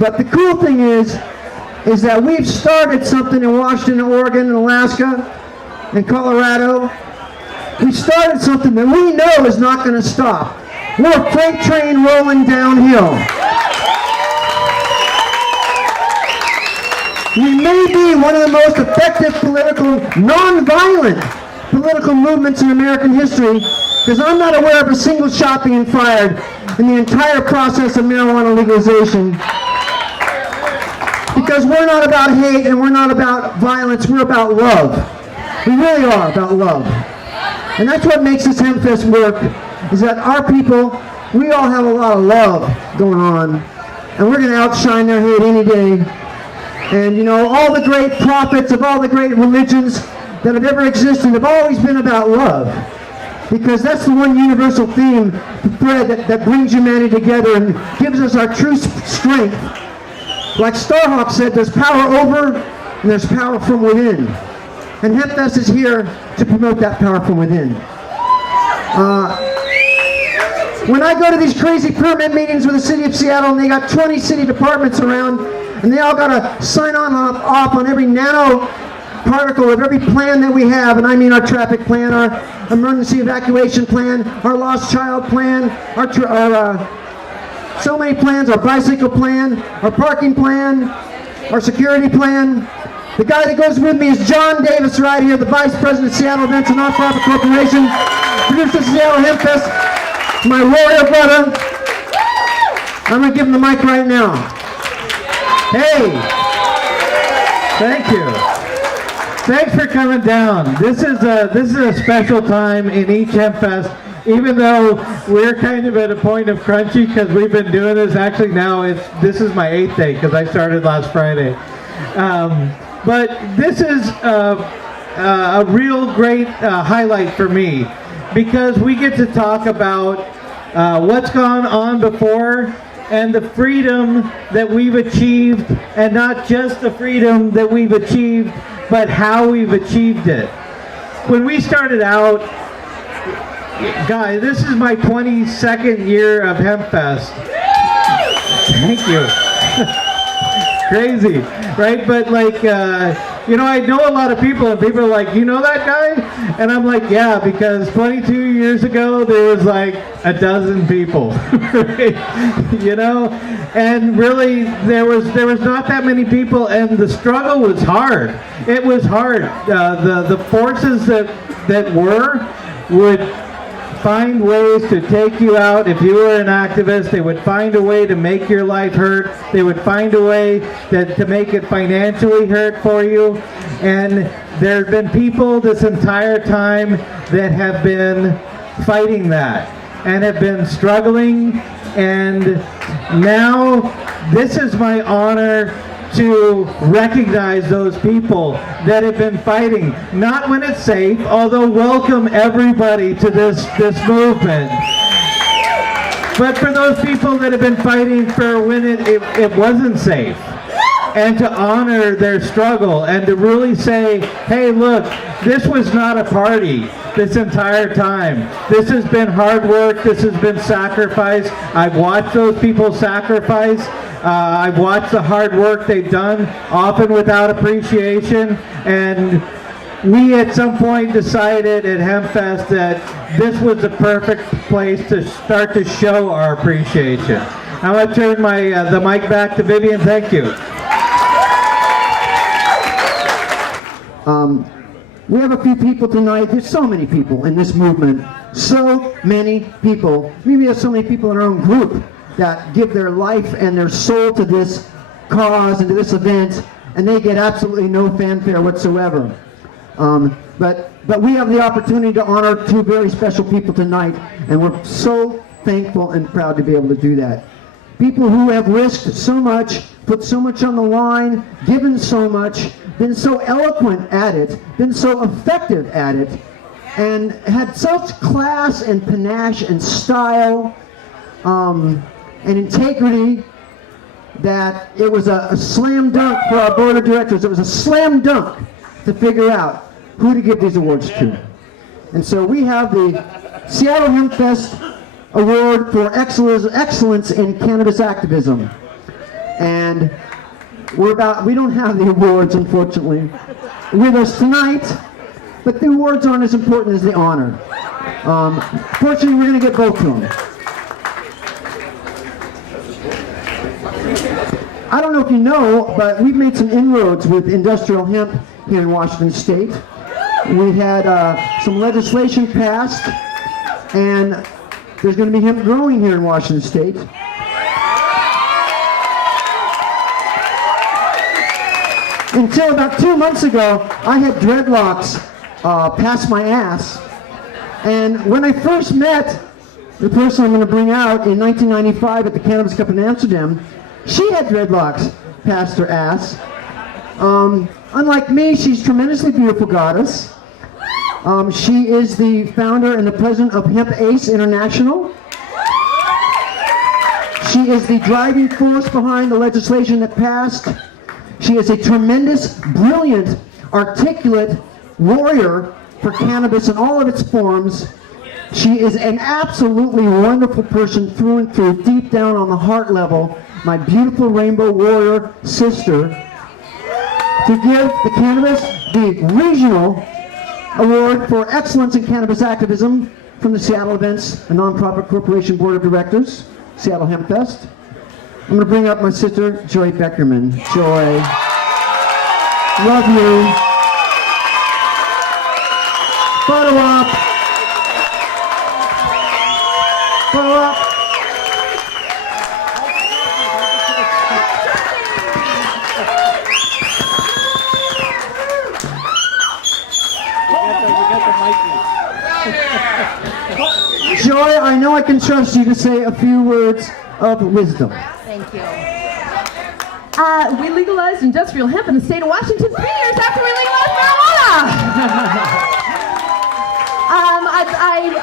But the cool thing is that we've started something in Washington, Oregon, and Alaska, and Colorado. We started something that we know is not going to stop. We're a freight train rolling downhill. We may be one of the most effective non-violent political movements in American history, because I'm not aware of a single shot being fired in the entire process of marijuana legalization. Because we're not about hate and we're not about violence, we're about love. We really are about love. And that's what makes this Hemp Fest work, is that our people, we all have a lot of love going on, and we're going to outshine their hate any day. And you know, all the great prophets of all the great religions that have ever existed have always been about love. Because that's the one universal theme, the thread that brings humanity together and gives us our true strength. Like Starhawk said, there's power over and there's power from within. And Hemp Fest is here to promote that power from within. When I go to these crazy permit meetings with the city of Seattle, and they got 20 city departments around, and they all got to sign off on every nano particle of every plan that we have, and I mean our traffic plan, our emergency evacuation plan, our lost child plan, our so many plans, our bicycle plan, our parking plan, our security plan. The guy that goes with me is John Davis right here, the Vice President of Seattle Events, a nonprofit corporation, produced the Seattle Hemp Fest, my warrior brother. I'm going to give him the mic right now. Hey, thank you. Thanks for coming down. This is a special time in each Hemp Fest, even though we're kind of at a point of crunchy because we've been doing this. Actually, now this is my 8th day because I started last Friday. But this is a real great highlight for me because we get to talk about what's gone on before and the freedom that we've achieved, and not just the freedom that we've achieved, but how we've achieved it. When we started out, guys, this is my 22nd year of Hemp Fest. Thank you. Crazy, right? But like, you know, I know a lot of people, and people are like, you know that guy? And I'm like, yeah, because 22 years ago, there was like a dozen people, right? You know? And really, there was not that many people, and the struggle was hard. It was hard. The forces that would find ways to take you out. If you were an activist, they would find a way to make your life hurt. They would find a way to make it financially hurt for you. And there have been people this entire time that have been fighting that and have been struggling. And now this is my honor to recognize those people that have been fighting, not when it's safe, although welcome everybody to this movement, but for those people that have been fighting for when it wasn't safe, and to honor their struggle and to really say, hey, look, this was not a party this entire time. This has been hard work. This has been sacrifice. I've watched those people sacrifice. I've watched the hard work they've done, often without appreciation. And we at some point decided at Hemp Fest that this was the perfect place to start to show our appreciation. I'm going to turn the mic back to Vivian. Thank you. We have a few people tonight. There's so many people in this movement. So many people. We have so many people in our own group that give their life and their soul to this cause and to this event, and they get absolutely no fanfare whatsoever. But we have the opportunity to honor two very special people tonight, and we're so thankful and proud to be able to do that. People who have risked so much, put so much on the line, given so much, been so eloquent at it, been so effective at it, and had such class and panache and style and integrity that it was a slam dunk for our board of directors. It was a slam dunk to figure out who to give these awards to. And so we have the Seattle Hemp Fest Award for Excellence in Cannabis Activism. And we don't have the awards, unfortunately, with us tonight, but the awards aren't as important as the honor. Fortunately, we're going to get both to them. I don't know if you know, but we've made some inroads with industrial hemp here in Washington State. We had some legislation passed, and there's going to be hemp growing here in Washington State. Until about 2 months ago, I had dreadlocks past my ass. And when I first met the person I'm going to bring out in 1995 at the Cannabis Cup in Amsterdam, she had dreadlocks past her ass. Unlike me, she's a tremendously beautiful goddess. She is the founder and the president of Hemp Ace International. She is the driving force behind the legislation that passed. She is a tremendous, brilliant, articulate warrior for cannabis in all of its forms. She is an absolutely wonderful person through and through, deep down on the heart level, my beautiful rainbow warrior sister, to give the cannabis the regional award for excellence in cannabis activism from the Seattle Events, a nonprofit corporation board of directors, Seattle Hemp Fest. I'm going to bring up my sister, Joy Beckerman. Joy, love you. Photo op. Photo op. Joy, I know I can trust you to say a few words of wisdom. Thank you. We legalized industrial hemp in the state of Washington 3 years after we legalized marijuana.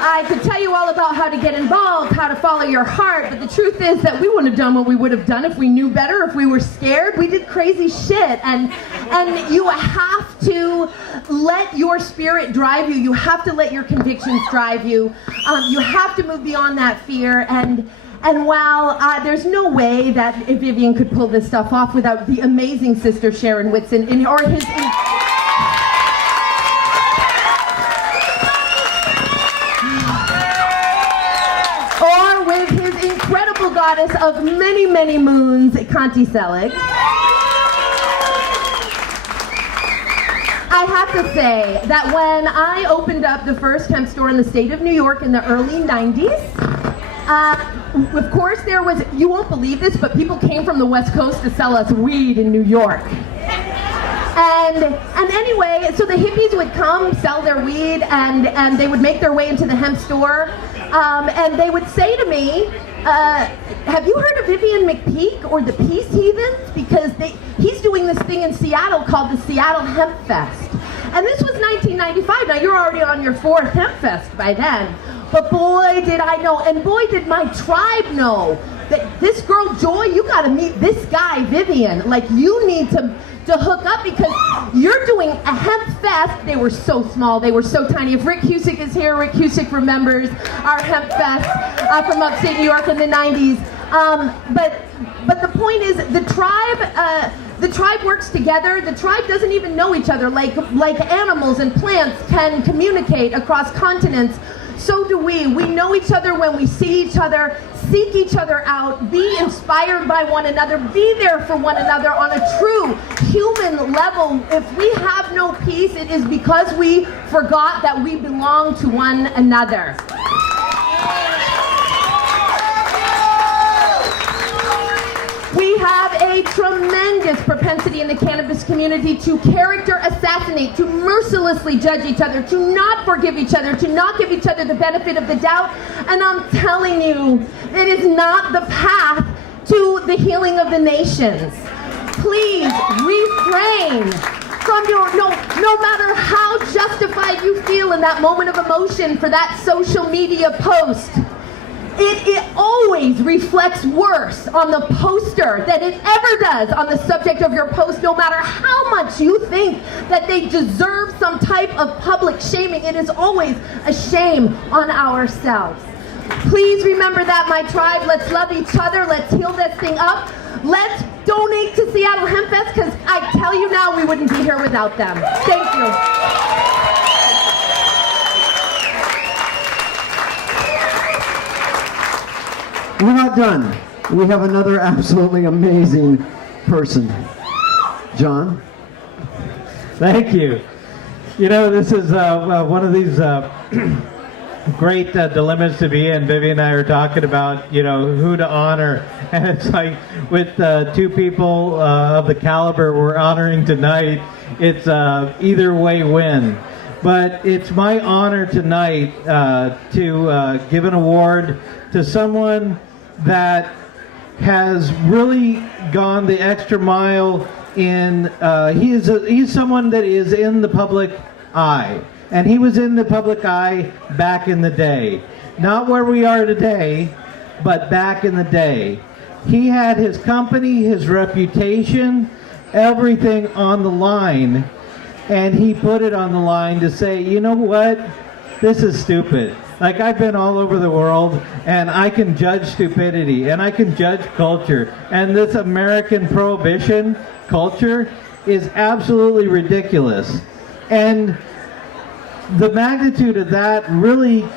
I could tell you all about how to get involved, how to follow your heart, but the truth is that we wouldn't have done what we would have done if we knew better, if we were scared. We did crazy shit, and you have to let your spirit drive you. You have to let your convictions drive you. You have to move beyond that fear, and while there's no way that Vivian could pull this stuff off without the amazing sister Sharon Whitson or with his incredible goddess of many, many moons, Kanti Selig. I have to say that when I opened up the first hemp store in the state of New York in the early 90s, of course there was, you won't believe this, but people came from the West Coast to sell us weed in New York. And anyway, so the hippies would come, sell their weed, and they would make their way into the hemp store. And they would say to me, have you heard of Vivian McPeak or the Peace Heathens? Because he's doing this thing in Seattle called the Seattle Hemp Fest. And this was 1995. Now you're already on your 4th Hemp Fest by then. But boy did I know, and boy did my tribe know, that this girl Joy, you gotta meet this guy Vivian. Like, you need to hook up because you're doing a hemp fest. They were so small, they were so tiny. If Rick Cusick is here, Rick Cusick remembers our hemp fest from upstate New York in the 90s. But the point is, the tribe works together. The tribe doesn't even know each other. Like animals and plants can communicate across continents, so do we. We know each other when we see each other, seek each other out, be inspired by one another, be there for one another on a true human level. If we have no peace, it is because we forgot that we belong to one another. We have a tremendous propensity in the cannabis community to character assassinate, to mercilessly judge each other, to not forgive each other, to not give each other the benefit of the doubt. And I'm telling you, it is not the path to the healing of the nations. Please refrain from no matter how justified you feel in that moment of emotion for that social media post. It always reflects worse on the poster than it ever does on the subject of your post, no matter how much you think that they deserve some type of public shaming. It is always a shame on ourselves. Please remember that, my tribe. Let's love each other. Let's heal this thing up. Let's donate to Seattle Hemp Fest, because I tell you now, we wouldn't be here without them. Thank you. We're not done. We have another absolutely amazing person. John? Thank you. You know, this is one of these great dilemmas to be in. Vivian and I are talking about, you know, who to honor. And it's like with two people of the caliber we're honoring tonight, it's either way win. But it's my honor tonight to give an award to someone that has really gone the extra mile in, he's someone that is in the public eye. And he was in the public eye back in the day. Not where we are today, but back in the day. He had his company, his reputation, everything on the line. And he put it on the line to say, you know what? This is stupid. Like, I've been all over the world, and I can judge stupidity, and I can judge culture. And this American prohibition culture is absolutely ridiculous. And the magnitude of that, really,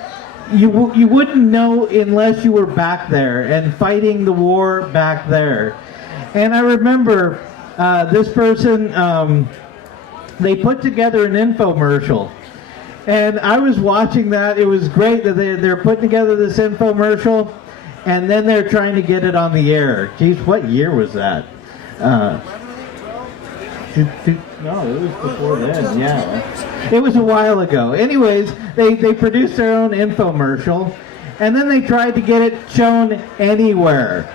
you wouldn't know unless you were back there and fighting the war back there. And I remember this person, they put together an infomercial. And I was watching that. It was great that they're putting together this infomercial, and then they're trying to get it on the air. Geez, what year was that? No, it was before then, yeah. It was a while ago. Anyways, they produced their own infomercial, and then they tried to get it shown anywhere.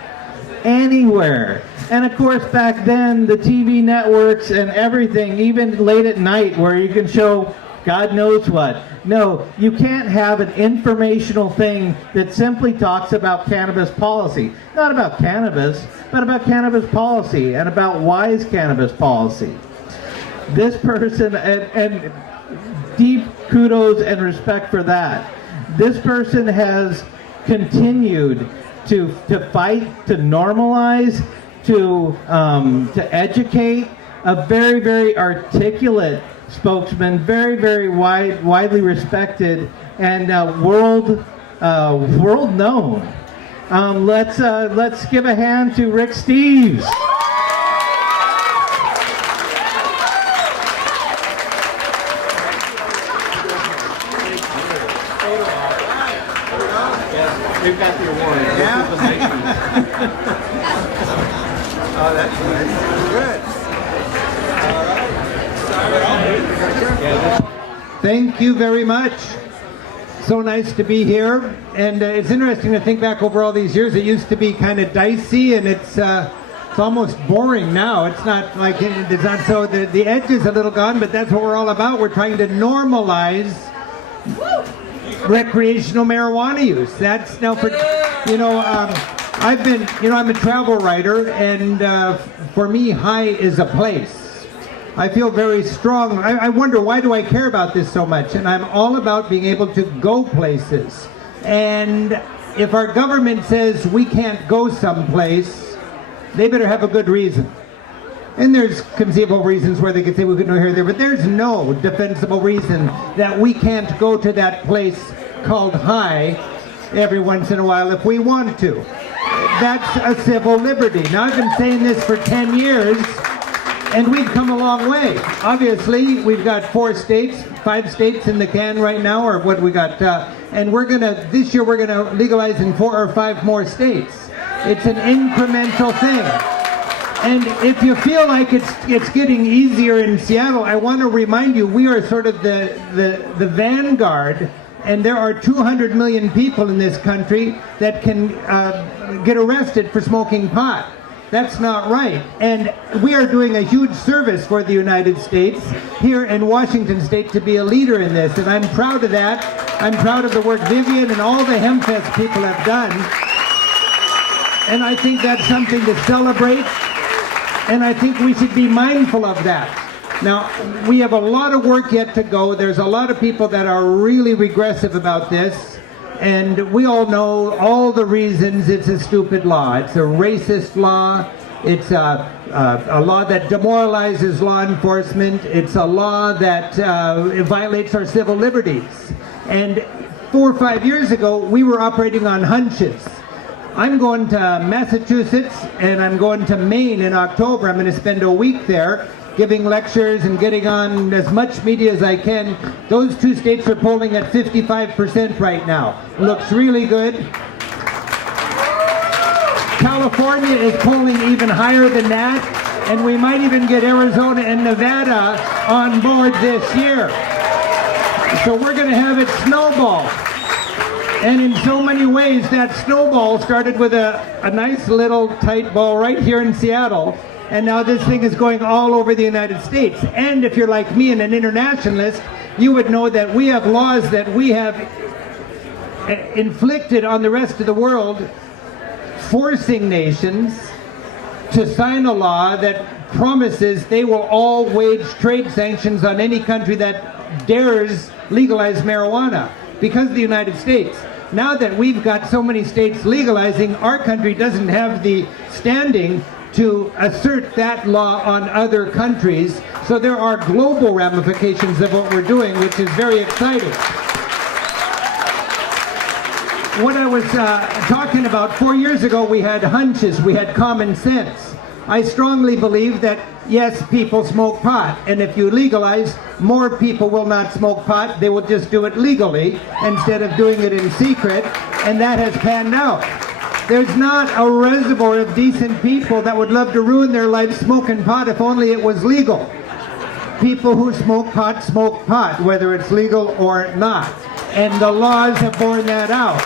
Anywhere. And of course, back then, the TV networks and everything, even late at night, where you can show God knows what. No, you can't have an informational thing that simply talks about cannabis policy. Not about cannabis, but about cannabis policy and about wise cannabis policy. This person, and deep kudos and respect for that. This person has continued to fight, to normalize, to educate, a very, very articulate spokesman, very, very widely respected, and world known. Let's give a hand to Rick Steves. We've got the award. Yeah. Oh, that's nice. Good. Thank you very much. So nice to be here. And it's interesting to think back over all these years. It used to be kind of dicey, and it's almost boring now. It's not like it's not so the edge is a little gone, but that's what we're all about. We're trying to normalize recreational marijuana use. That's now for I've been I'm a travel writer, and for me, high is a place. I feel very strong. I wonder, why do I care about this so much? And I'm all about being able to go places. And if our government says we can't go someplace, they better have a good reason. And there's conceivable reasons where they could say we couldn't go here or there, but there's no defensible reason that we can't go to that place called high every once in a while if we want to. That's a civil liberty. Now, I've been saying this for 10 years, and we've come a long way. Obviously, we've got 5 states in the can right now, or what we got, and this year we're gonna legalize in 4 or 5 more states. It's an incremental thing. And if you feel like it's getting easier in Seattle, I want to remind you, we are sort of the vanguard, and there are 200 million people in this country that can get arrested for smoking pot. That's not right. And we are doing a huge service for the United States here in Washington State to be a leader in this, and I'm proud of that. I'm proud of the work Vivian and all the Hemp Fest people have done. And I think that's something to celebrate, and I think we should be mindful of that. Now, we have a lot of work yet to go. There's a lot of people that are really regressive about this. And we all know all the reasons it's a stupid law. It's a racist law. It's a law that demoralizes law enforcement. It's a law that violates our civil liberties. And 4 or 5 years ago, we were operating on hunches. I'm going to Massachusetts and I'm going to Maine in October. I'm going to spend a week there giving lectures and getting on as much media as I can. Those 2 states are polling at 55% right now. Looks really good. California is polling even higher than that, and we might even get Arizona and Nevada on board this year. So we're going to have it snowball. And in so many ways, that snowball started with a nice little tight ball right here in Seattle, and now this thing is going all over the United States. And if you're like me and an internationalist, you would know that we have laws that we have inflicted on the rest of the world, forcing nations to sign a law that promises they will all wage trade sanctions on any country that dares legalize marijuana because of the United States. Now that we've got so many states legalizing, our country doesn't have the standing to assert that law on other countries. So there are global ramifications of what we're doing, which is very exciting. What I was talking about, 4 years ago, we had hunches, we had common sense. I strongly believe that, yes, people smoke pot, and if you legalize, more people will not smoke pot. They will just do it legally instead of doing it in secret, and that has panned out. There's not a reservoir of decent people that would love to ruin their life smoking pot if only it was legal. People who smoke pot, whether it's legal or not, and the laws have borne that out.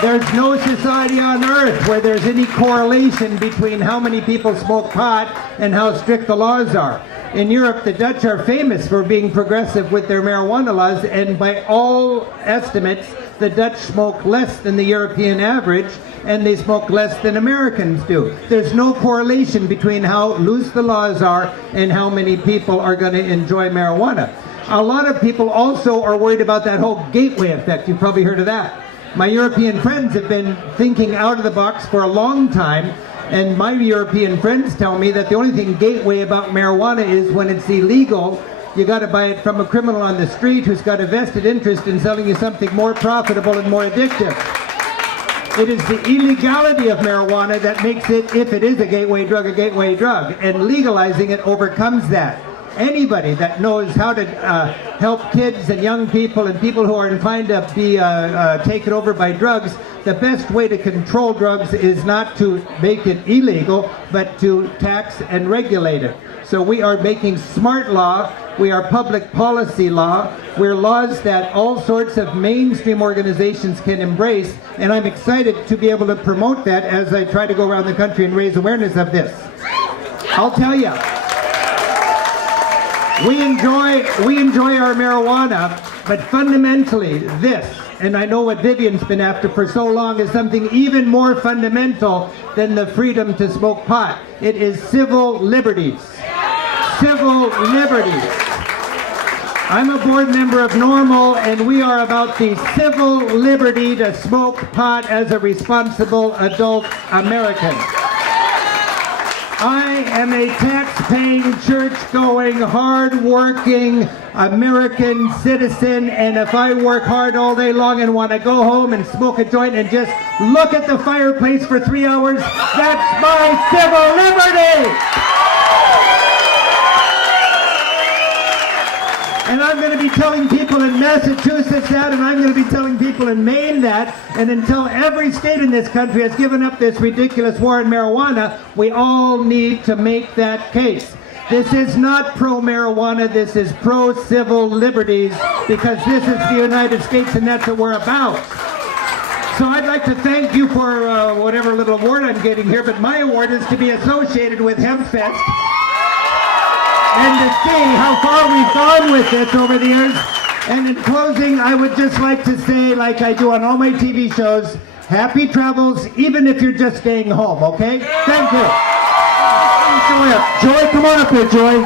There's no society on earth where there's any correlation between how many people smoke pot and how strict the laws are. In Europe, the Dutch are famous for being progressive with their marijuana laws, and by all estimates, the Dutch smoke less than the European average, and they smoke less than Americans do. There's no correlation between how loose the laws are and how many people are going to enjoy marijuana. A lot of people also are worried about that whole gateway effect. You've probably heard of that. My European friends have been thinking out of the box for a long time, and my European friends tell me that the only thing gateway about marijuana is when it's illegal, you got to buy it from a criminal on the street who's got a vested interest in selling you something more profitable and more addictive. It is the illegality of marijuana that makes it, if it is a gateway drug, and legalizing it overcomes that. Anybody that knows how to help kids and young people and people who are inclined to be taken over by drugs, the best way to control drugs is not to make it illegal, but to tax and regulate it. So we are making smart law, we are public policy law, we're laws that all sorts of mainstream organizations can embrace, and I'm excited to be able to promote that as I try to go around the country and raise awareness of this. I'll tell you, we enjoy our marijuana, but fundamentally this, and I know what Vivian's been after for so long, is something even more fundamental than the freedom to smoke pot. It is civil liberties. Civil liberties. I'm a board member of NORML, and we are about the civil liberty to smoke pot as a responsible adult American. I am a tax-paying, church-going, hard-working American citizen, and if I work hard all day long and want to go home and smoke a joint and just look at the fireplace for 3 hours, that's my civil liberty! And I'm going to be telling people in Massachusetts that, and I'm going to be telling people in Maine that, and until every state in this country has given up this ridiculous war on marijuana, we all need to make that case. This is not pro-marijuana, this is pro-civil liberties, because this is the United States and that's what we're about. So I'd like to thank you for whatever little award I'm getting here, but my award is to be associated with Hemp Fest, and to see how far we've gone with this over the years. And in closing, I would just like to say, like I do on all my TV shows, happy travels, even if you're just staying home, okay? Thank you. Joy, come on up here, Joy.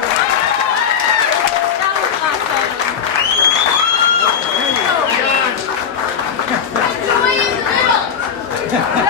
Joy in the middle.